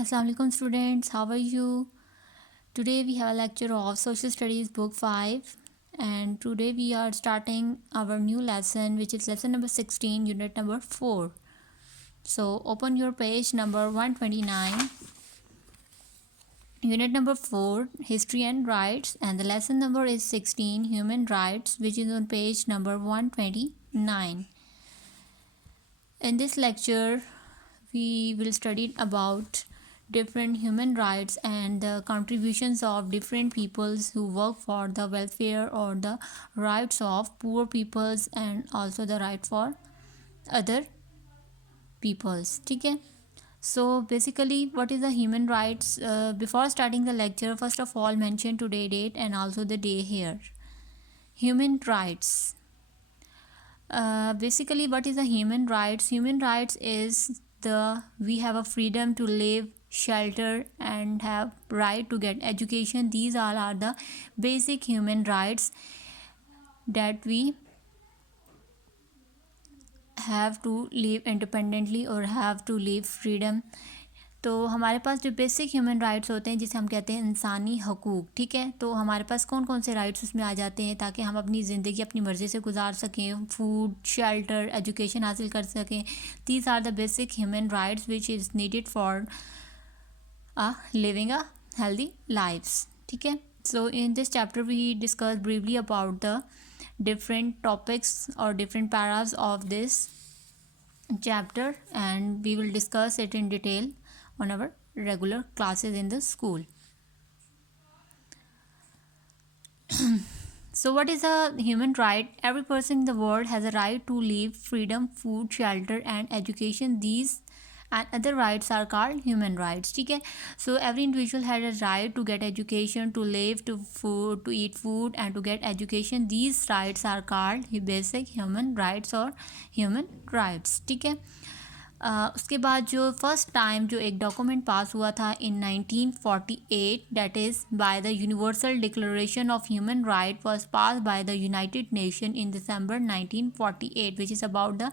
Assalamualaikum students, how are you? Today we have a lecture of Social Studies Book 5 and today we are starting our new lesson which is lesson number 16 unit number 4. So open your page number 129, unit number 4, History and Rights, and the lesson number is 16, Human Rights, which is on page number 129. In this lecture we will study about different human rights and the contributions of different peoples who work for the welfare or the rights of poor peoples and also the right for other peoples. Okay, so basically what is the human rights? Before starting the lecture, first of all mention today date and also the day here. Human rights, basically what is the human rights? Human rights is the we have a freedom to live, shelter and have right to get education. These all are the basic human rights that we have to live independently or have to live freedom. तो हमारे पास जो basic human rights होते हैं जिसे हम कहते हैं इंसानी हकूक़, ठीक है। तो हमारे पास कौन कौन से राइट्स उसमें आ जाते हैं ताकि हम अपनी ज़िंदगी अपनी मर्ज़ी से गुजार सकें, फूड, शेल्टर, एजुकेशन हासिल कर सकें। These are the basic human rights which is needed for living a healthy lifes, ठीक है। So in this chapter we discuss briefly about the different topics or different paras of this chapter and we will discuss it in detail on our regular classes in the school. So what is a human right? Every person in the world has a right to live, freedom, food, shelter and education. These and other rights are called human rights, ठीक है। So every individual has a right to get education, to live, to food, to eat food and to get education. These rights are called basic human rights or human rights, ठीक है। उसके बाद जो first time जो एक document पास हुआ था इन 1948 that is by the universal declaration of human right was pass by the United nation in December 1948 which is about the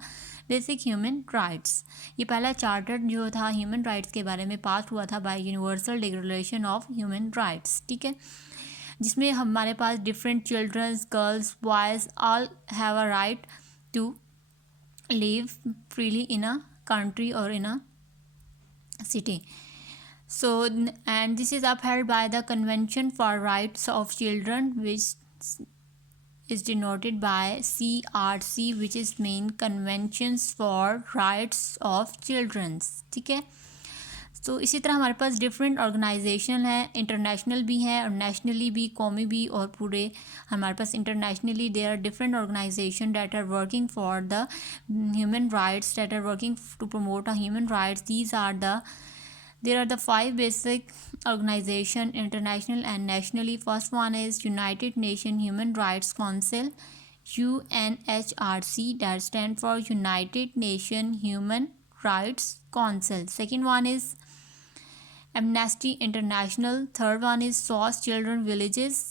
basic human rights. ये पहला चार्टर जो था ह्यूमन राइट्स के बारे में पास हुआ था by universal declaration of human rights, ठीक है। जिसमें हमारे पास different childrens, girls, boys all have a right to live freely in a country or in a city. So and this is upheld by the Convention for Rights of Children which is denoted by CRC which is main conventions for rights of children, ठीक है। तो इसी तरह हमारे पास different organisation है, international भी हैं और नेशनली भी, कौमी भी और पूरे हमारे पास internationally there are different organization that are working for the human rights, that are working to promote a human rights. These are the there are the 5 basic organization international and nationally. First one is United Nations Human Rights Council, UNHRC, that stand for United Nations Human Rights Council. Second one is Amnesty International. Third one is SOS Children Villages.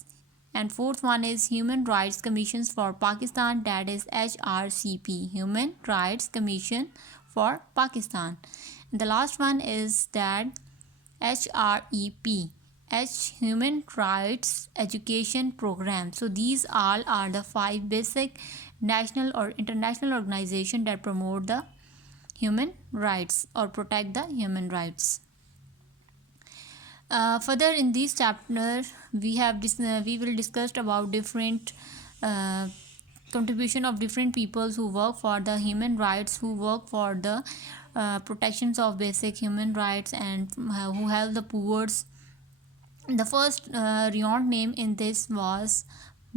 And fourth one is Human Rights Commissions for Pakistan, that is HRCP, Human Rights Commission for Pakistan. And the last one is that HREP, Human Rights Education Program. So these all are the 5 basic national or international organizations that promote the human rights or protect the human rights. Further in this chapter we will discuss about different contribution of different peoples who work for the human rights, who work for the protections of basic human rights and who help the poor. The first renowned name in this was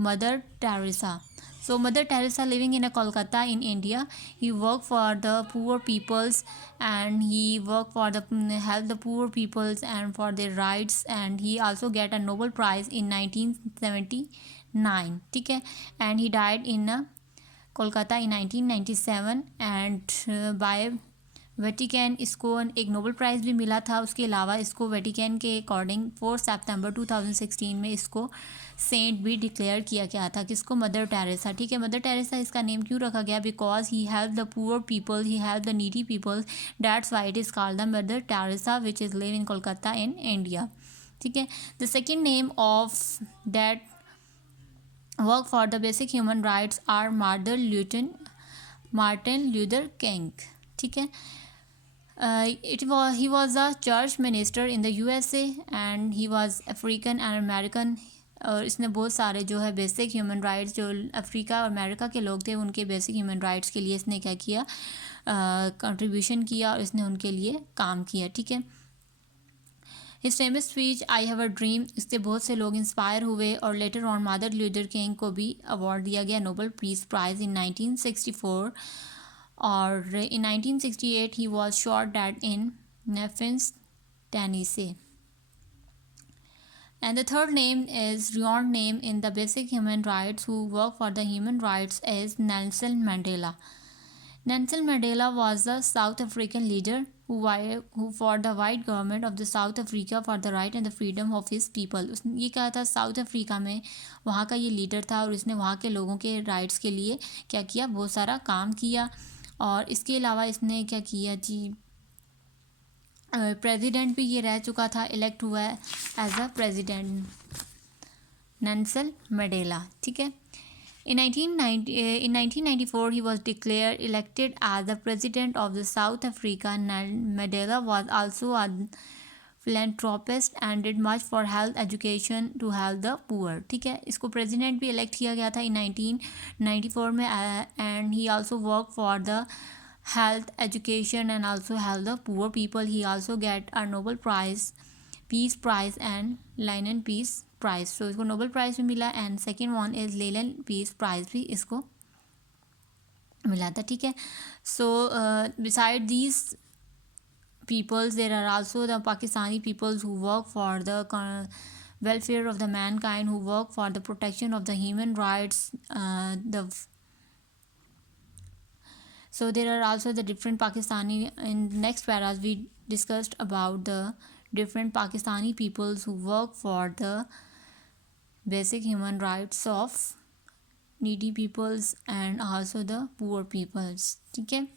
Mother Teresa. So Mother Teresa living in a Kolkata in India, he worked for the poor peoples and he worked for the help the poor peoples and for their rights, and he also get a Nobel Prize in 1979, ठीक है। And he died in Kolkata in 1997 and by Vatican इसको एक Nobel prize भी मिला था। उसके अलावा इसको वेटिकन के अकॉर्डिंग 4 सितंबर 2016 में इसको सेंट भी डिक्लेयर किया गया था। किसको? Mother Teresa. ठीक है, मदर टेरेसा इसका नेम क्यों रखा गया? Because he help the poor people, he help the needy people, that's why it is called the mother Teresa which is live in Kolkata in India. ठीक है, the second name of that work for the basic human rights R Martin Luther king. ठीक है, he was a church minister in the USA and he was African and American। और इसने बहुत सारे जो है बेसिक ह्यूमन राइट्स, जो Africa और अमेरिका के लोग थे उनके बेसिक ह्यूमन राइट्स के लिए इसने क्या किया? कंट्रीब्यूशन किया और इसने उनके लिए काम किया। ठीक है, his famous speech I have a dream, इससे बहुत से लोग इंस्पायर हुए और later on mother Luther king को भी अवार्ड दिया गया नोबेल पीस प्राइज़ इन 1964। और in 1968 he was shot dead in Memphis, Tennessee। And the third name is renowned name in the basic human rights who work for the human rights is Nelson Mandela। Nelson Mandela was the South African leader who fought the white government of the South Africa for the right and the freedom of his people। उसने ये कहा था south Africa में वहाँ का ये leader था और इसने वहाँ के लोगों के राइट्स के लिए क्या किया? बहुत सारा काम किया। और इसके अलावा इसने क्या किया जी? प्रेसिडेंट भी ये रह चुका था, इलेक्ट हुआ है as a president Nelson Mandela. ठीक है, in 1994 he was declared elected as the president of the South Africa। Mandela was also a philanthropist and did much for health education to help the poor। ठीक है, इसको president भी elect किया गया था इन 1994 में and he also worked for the health education and also help the poor people। he also get a Nobel Prize, Peace Prize and Lenin Peace Prize। so इसको Nobel prize भी मिला and second one is Lenin peace prize भी इसको मिला था। ठीक है, so besides these peoples there are also the Pakistani peoples who work for the welfare of the mankind, who work for the protection of the human rights। So there are also the different Pakistani, in next paras we discussed about the different Pakistani peoples who work for the basic human rights of needy peoples and also the poor peoples। ठीक है,